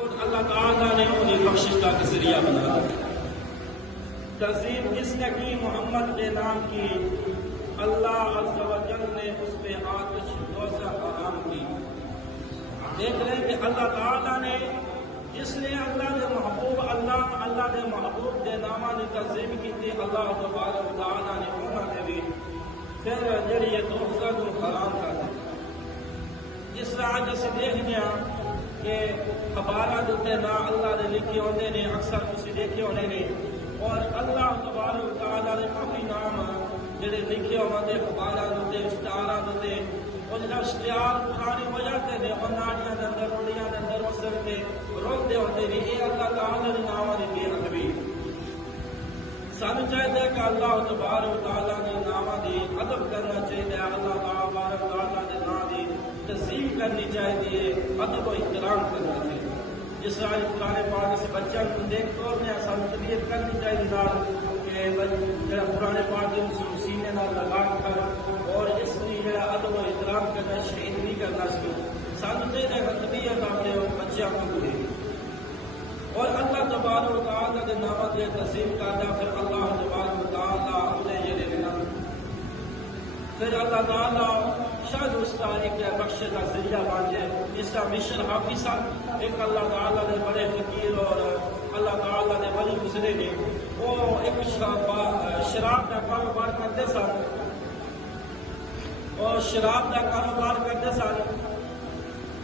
خود اللہ تعالیٰ نے انہیں بخشش کا ذریعہ بنا دیا۔ تنظیم جس نے کی محمد کے نام کی، اللہ عز و جل نے اس پہ آتش دوزخ حرام کی۔ دیکھ رہے ہیں کہ اللہ تعالیٰ نے جس نے اللہ کے محبوب کے نامہ نے تنظیم کی تھی، اللہ تبارک و تعالیٰ نے انہوں نے بھی پھر جڑی یہ دوزخ حرام کر دی۔ جس طرح آج اسے دیکھنے کہ خبارات ہوتے نہ اللہ نے لکھے ہوتے نے، اکثر اسے دیکھے ہونے نے، اور اللہ تبارک و تعالیٰ نے کافی نام جڑے لکھے ہوتے خبارات ہوتے، اشتہارات ہوتے، اور جب اشتہار پرانی ہو جاتے ہیں اور ناڑیاں کے اندر روڑیاں کے اندر مسل کے روکتے ہوتے ہیں، یہ اللہ تعالیٰ نے نام نے بے ادبی سانو چاہیے کہ اللہ تبارک و تعالیٰ نے نام دی ادب کرنا چاہیے، اللہ تبارک و تعالیٰ نے نام دی تسلیم کرنی چاہیے، ادب و احترام کرنا چاہیے۔ جس طرح قرآن پاک سے بچوں کو دیکھ تو نے سانو تربیت کرنی چاہیے کہ قرآن پاک کے سینے نہ لگا کر اور اس کی ادب و احترام کرنا، شہید نہیں کرنا سانو چاہیے تربیت اپنے بچوں کو دے، اور اللہ تبارک و تعالیٰ کے نام دے تسلیم کرنا، پھر اللہ تبارک و تعالیٰ انہیں یہ لینا، پھر اللہ تعالیٰ شاید اس کا ایک بخش کا ذریعہ بن جائے۔ اس کا مشن حافظ صاحب ایک اللہ تعالیٰ نے بڑے فقیر اور اللہ تعالیٰ نے بڑی گزرے نے، وہ ایک شراب کا کاروبار کرتے سن، اور شراب کا کاروبار کرتے سن،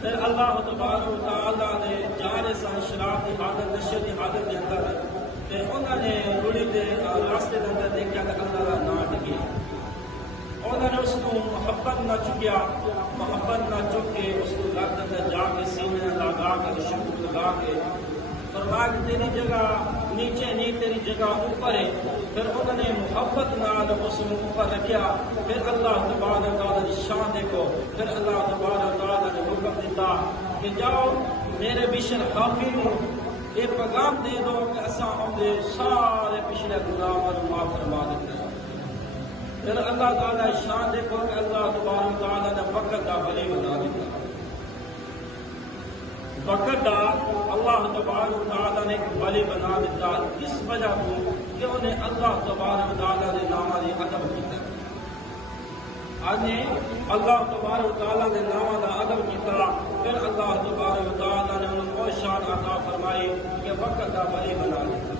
پھر اللہ تبارک و تعالیٰ نے جا رہے سن شراب کی حالت، نشے کی حالت کے اندر، کہ انہوں نے روڑی کے راستے کے اندر دیکھا کہ اللہ کا نام ٹکیا، انہوں نے اس کو محبت نہ چکیا، محبت نہ چک کے اس کو لگ اندر جا کے سینے لگا کے شمع لگا کے فرمایا کہ تیری جگہ نیچے نہیں، تیری جگہ اوپر ہے۔ پھر انہوں نے محبت نال اس کو اوپر رکھا، پھر اللہ تبارک و تعالیٰ کی شان دیکھو، پھر اللہ تبارک و تعالیٰ نے حکم دیتا کہ جاؤ میرے بشر حافظ کو یہ پیغام دے دو کہ اساں اپنے سارے پچھلے گناہ پر معاف فرما دیتے ہیں۔ پھر اللہ تعالیٰ شان دیکھو کہ اللہ تبارک و تعالیٰ نے وقت کا ولی بنا دیتا، وقت کا اللہ تبارک و تعالیٰ نے ایک ولی بنا دیتا، اس وجہ کو کہ انہیں اللہ تبارک و تعالیٰ نے نامہ دی ادب کیا، آج اللہ تبارک و تعالیٰ نے نامہ دا ادب کیا، پھر اللہ تبارک و تعالیٰ نے انہیں وہ شان عطا فرمائی کہ وقت کا ولی بنا دیتا۔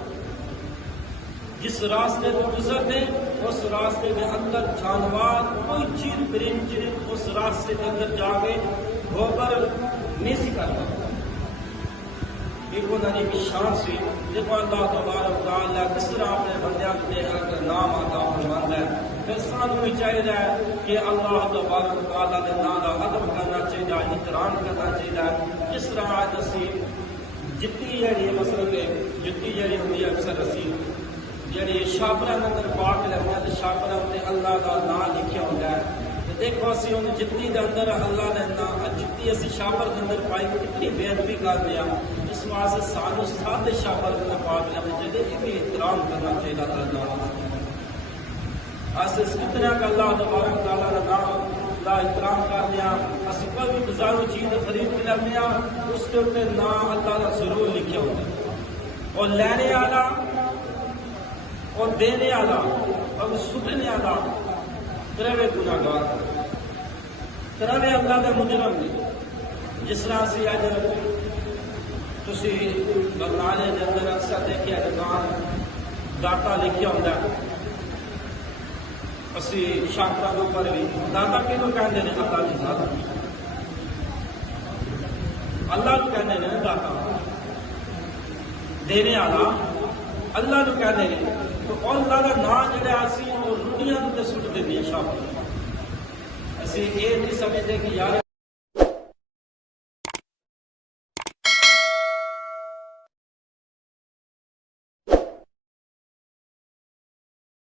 جس راستے کو گزرتے اس راستے کے اندر جانور کوئی چیز پرند اس راستے کے اندر جا کے گوبر نہیں سی کرتا، دیکھو نبی کی شان سے دیکھو اللہ تبارک و تعالیٰ کس طرح اپنے بندیاں کے اگر نام عطا فرماتا ہے، پھر سانو بھی چاہیے کہ اللہ تبارک و تعالیٰ کے نام کا ادب کرنا چاہیے، احترام کرنا چاہیے۔ جس طرح آج اسی جتی جہی مسئلہ جتی جہی ہوتی ہے، اکثر اسی جی شاپر اندر پاک لگتا ہے تو شاپر اتنے اللہ کا نام لکھا ہوتا ہے، دیکھو اسی ان جتی کے اندر اللہ نے جتی اسی شاپر کے اندر پائی کتنی بے ادبی کر دیا، اس واسطے سانو سارے شاپر کے اندر پاک لگنا چاہیے، یہ بھی احترام کرنا چاہیے اللہ ایسے کتنا کہ اللہ تبارک تعالیٰ کا نام کا احترام کر دیا، اسی کوئی بھی بازاروں چیز خرید کے لگنے اس کے اتنے نام اللہ کا ضرور لکھا ہوتا ہے، اور لینے والا اور دینے والا اور سٹنے والا تروے گناہگار، تروے اللہ کا مجرم نہیں۔ جس طرح سے اج تسی برنالے کے اندر اکثر دیکھا دکان داتا لکھا ہوتا ہے، اسی شاپر کے اوپر بھی داتا کیوں کہتے ہیں؟ اللہ کی ذات، اللہ کو کہتے ہیں داتا، دینے والا اللہ کو کہتے ہیں، تو اللہ کا نام جہاں اسی روڑیاں سٹ دینی شاپر، اسی یہ نہیں سمجھتے کہ یار